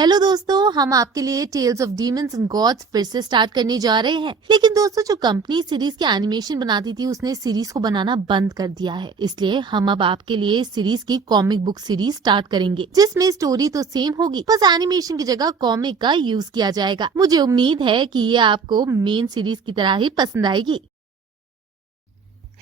Hello दोस्तों, हम आपके लिए tales of demons and gods फिर से स्टार्ट करने जा रहे हैं। लेकिन दोस्तों, जो कंपनी सीरीज के एनिमेशन बनाती थी उसने सीरीज को बनाना बंद कर दिया है। इसलिए हम अब आपके लिए सीरीज की कॉमिक बुक सीरीज स्टार्ट करेंगे, जिसमें स्टोरी तो सेम होगी, बस एनिमेशन की जगह कॉमिक का यूज किया जाएगा। मुझे उम्मीद है कि ये आपको मेन सीरीज की तरह ही पसंद आएगी।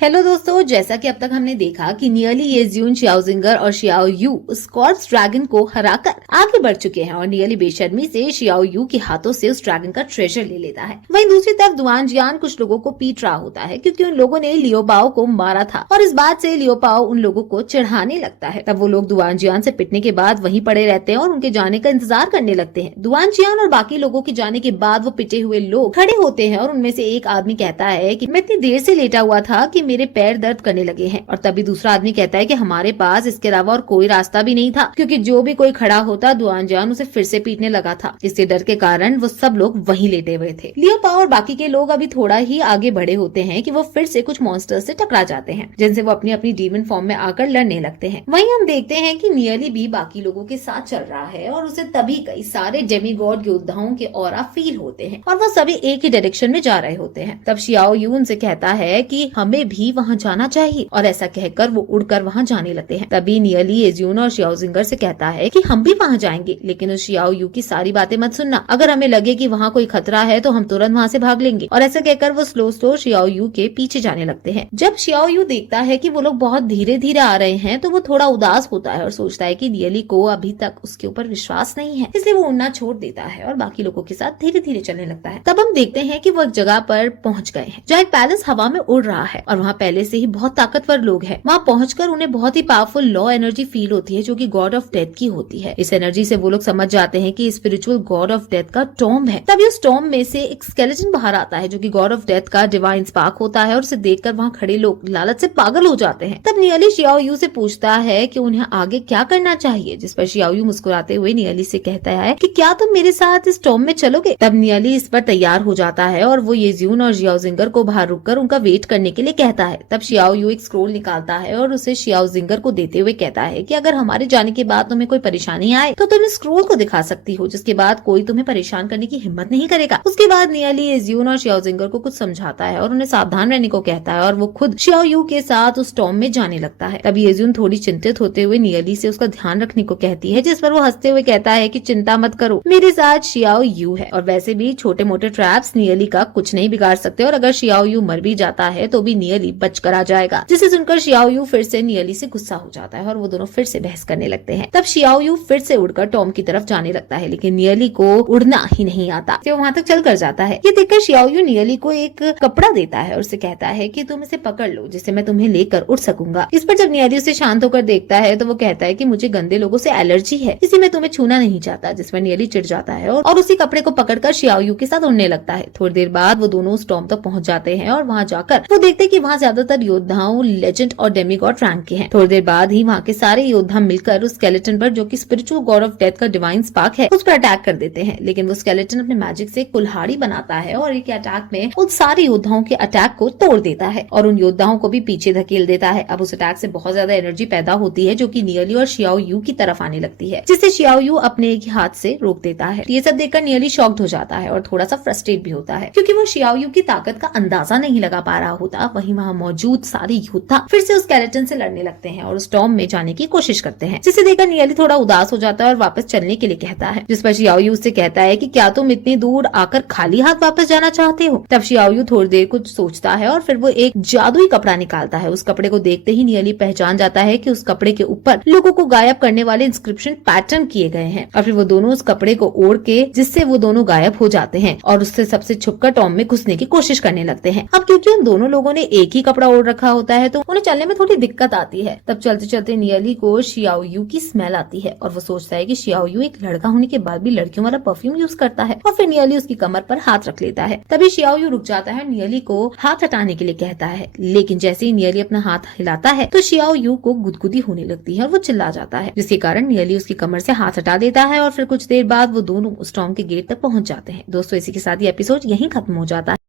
हेलो दोस्तों, जैसा कि अब तक हमने देखा कि नियरली येज्यून, शियाओजिंगर और शियाओ यू स्कॉर्प्स ड्रैगन को हराकर आगे बढ़ चुके हैं और नियरली बेशर्मी से शियाओ यू के हाथों से उस ड्रैगन का ट्रेजर ले लेता है। वहीं दूसरी तरफ दुआन जियान कुछ लोगों को पीट रहा होता है क्योंकि उन लोगों ने लियोपाओ को मारा था और इस बात से लियोपाओ उन लोगों को चिढ़ाने लगता है। तब वो लोग दुआन जियान से पिटने के बाद वहीं पड़े रहते हैं और उनके जाने का इंतजार करने लगते हैं। दुआन जियान और बाकी लोगों के जाने के बाद वो पिटे हुए लोग खड़े होते हैं और उनमें से एक आदमी कहता है कि मैं इतनी देर से लेटा हुआ था कि मेरे पैर दर्द करने लगे हैं। और तभी दूसरा आदमी कहता है कि हमारे पास इसके अलावा और कोई रास्ता भी नहीं था, क्योंकि जो भी कोई खड़ा होता दुआन जियान उसे फिर से पीटने लगा था। इससे डर के कारण वो सब लोग वहीं लेटे हुए थे। लियोपाओ और बाकी के लोग अभी थोड़ा ही आगे बढ़े होते हैं कि वो फिर से कुछ मॉन्स्टर्स से टकरा जाते हैं, जिनसे वो अपनी अपनी डीमन फॉर्म में आकर लड़ने लगते हैं। वहीं हम देखते हैं कि नियरली भी बाकी लोगों के साथ चल रहा है और उसे तभी कई सारे डेमीगॉड योद्धाओं के ऑरा फील होते हैं और वो सभी एक ही डायरेक्शन में जा रहे होते हैं। तब शियाओ यू उनसे कहता है कि हमें भी वहाँ जाना चाहिए और ऐसा कहकर वो उड़कर वहाँ जाने लगते हैं। तभी नियरली येज्यून और शियाओजिंगर से कहता है कि हम भी वहाँ जाएंगे, लेकिन उस शियाओ यू की सारी बातें मत सुनना। अगर हमें लगे कि वहाँ कोई खतरा है तो हम तुरंत वहाँ से भाग लेंगे। और ऐसा कहकर वो स्लो शियाओ यू के पीछे जाने लगते हैं। जब शियाओ यू देखता है कि वो लोग बहुत धीरे धीरे आ रहे हैं तो वो थोड़ा उदास होता है और सोचता है कि नियरली को अभी तक उसके ऊपर विश्वास नहीं है, इसलिए वो उड़ना छोड़ देता है और बाकी लोगों के साथ धीरे धीरे चलने लगता है। तब हम देखते हैं कि वो एक जगह पर पहुंच गए हैं जहाँ एक पैलेस हवा में उड़ रहा है और वहाँ पहले से ही बहुत ताकतवर लोग हैं। वहाँ पहुंचकर उन्हें बहुत ही पावरफुल लॉ एनर्जी फील होती है जो कि गॉड ऑफ डेथ की होती है। इस एनर्जी से वो लोग समझ जाते हैं कि स्पिरिचुअल गॉड ऑफ डेथ का टॉम्ब है। तभी उस टॉम्ब में से एक स्केलेटन बाहर आता है जो कि गॉड ऑफ डेथ का डिवाइन स्पार्क होता है और उसे देखकर वहाँ खड़े लोग लालच से पागल हो जाते हैं। तब नियरली शियाओ यू से पूछता है कि उन्हें आगे क्या करना चाहिए, जिस पर शियाओ यू मुस्कुराते हुए नियरली से कहता है कि क्या तुम मेरे साथ इस टॉम्ब में चलोगे। तब नियरली इस पर तैयार हो जाता है और वो येज्यून और शियाओजिंगर को बाहर रुककर उनका वेट करने के लिए कहता है। तब शियाओ यू एक स्क्रोल निकालता है और उसे शियाओजिंगर को देते हुए कहता है कि अगर हमारे जाने के बाद तुम्हें कोई परेशानी आए तो तुम इस स्क्रोल को दिखा सकती हो, जिसके बाद कोई तुम्हें परेशान करने की हिम्मत नहीं करेगा। उसके बाद नियरली येज्यून और शियाओजिंगर को कुछ समझाता है और उन्हें सावधान रहने को कहता है और वो खुद शियाओ यू के साथ उस टॉम्ब में जाने लगता है। तभी येज्यून थोड़ी चिंतित होते हुए नियरली से उसका ध्यान रखने को कहती है, जिस पर वो हंसते हुए कहता है कि चिंता मत करो, मेरे साथ शियाओ यू है और वैसे भी छोटे मोटे ट्रैप्स नियरली का कुछ नहीं बिगाड़ सकते और अगर शियाओ यू मर भी जाता है तो भी नियरली बच कर आ जाएगा। जिसे सुनकर शियाओ यू फिर से नियरली से गुस्सा हो जाता है और वो दोनों फिर से बहस करने लगते हैं। तब शियाओ यू फिर से उड़कर टॉम की तरफ जाने लगता है, लेकिन नियरली को उड़ना ही नहीं आता, तो वहाँ तक चल कर जाता है। ये देखकर शियाओ यू नियरली को एक कपड़ा देता है और उसे कहता है कि तुम इसे पकड़ लो जिससे मैं तुम्हें लेकर उड़ सकूंगा। इस पर जब नियरली उसे शांत होकर देखता है तो वो कहता है कि मुझे गंदे लोगों से एलर्जी है, इसलिए मैं तुम्हें छूना नहीं चाहता। जिस पर नियरली चिढ़ जाता है और उसी कपड़े को पकड़कर शियाओ यू के साथ उड़ने लगता है। थोड़ी देर बाद वो दोनों उस टॉम तक पहुंच जाते हैं और वहाँ जाकर वो देखते हैं कि वहाँ ज्यादातर योद्धाओं, लेजेंड और डेमीगॉड रैंक के हैं। थोड़ी देर बाद ही वहाँ के सारे योद्धा मिलकर उस स्केलेटन पर, जो कि स्पिरिचुअल गॉड ऑफ डेथ का डिवाइन स्पार्क है, उस पर अटैक कर देते हैं। लेकिन वो स्केलेटन अपने मैजिक से कुल्हाड़ी बनाता है और एक अटैक में उन सारे योद्धाओं के अटैक को तोड़ देता है और उन योद्धाओं को भी पीछे धकेल देता है। अब उस अटैक से बहुत ज्यादा एनर्जी पैदा होती है जो कि नियरली और शियाओ यू की तरफ आने लगती है, जिससे शियाओ यू अपने एक हाथ से रोक देता है। ये सब देखकर नियरली शॉक्ड हो जाता है और थोड़ा सा फ्रस्ट्रेट भी होता है क्योंकि वो शियाओ यू की ताकत का अंदाजा नहीं लगा पा रहा होता। वहीं वहाँ मौजूद सारे योद्धा फिर से उस स्केलेटन से लड़ने लगते हैं और उस टॉम्ब में जाने की कोशिश करते हैं, जिसे देखकर नियरली थोड़ा उदास हो जाता है और वापस चलने के लिए कहता है। जिस पर शियाओ यू उससे कहता है कि क्या तुम इतनी दूर आकर खाली हाथ वापस जाना चाहते हो। तब शियाओ यू थोड़ी देर कुछ सोचता है और फिर वो एक जादुई कपड़ा निकालता है। उस कपड़े को देखते ही नियरली पहचान जाता है कि उस कपड़े के ऊपर लोगों को गायब करने वाले इंस्क्रिप्शन पैटर्न किए गए हैं और फिर वो दोनों उस कपड़े को ओढ़ के, जिससे वो दोनों गायब हो जाते हैं और उससे सबसे छुपकर टॉम्ब में घुसने की कोशिश करने लगते हैं। अब क्योंकि उन दोनों लोगों ने एक ही कपड़ा ओढ़ रखा होता है तो उन्हें चलने में थोड़ी दिक्कत आती है। तब चलते चलते नियरली को शियाओ यू की स्मेल आती है और वो सोचता है कि शियाओ यू एक लड़का होने के बाद भी लड़कियों वाला परफ्यूम यूज करता है और फिर नियरली उसकी कमर पर हाथ रख लेता है। तभी शियाओ यू रुक जाता है, नियरली को हाथ हटाने के लिए कहता है, लेकिन जैसे ही नियरली अपना हाथ हिलाता है तो शियाओ यू को गुदगुदी होने लगती है और वो चिल्ला जाता है, जिसके कारण नियरली उसकी कमर से हाथ हटा देता है और फिर कुछ देर बाद वो दोनों उस टॉम के गेट तक पहुंच जाते हैं। दोस्तों, इसी के साथ ये एपिसोड यहीं खत्म हो जाता है।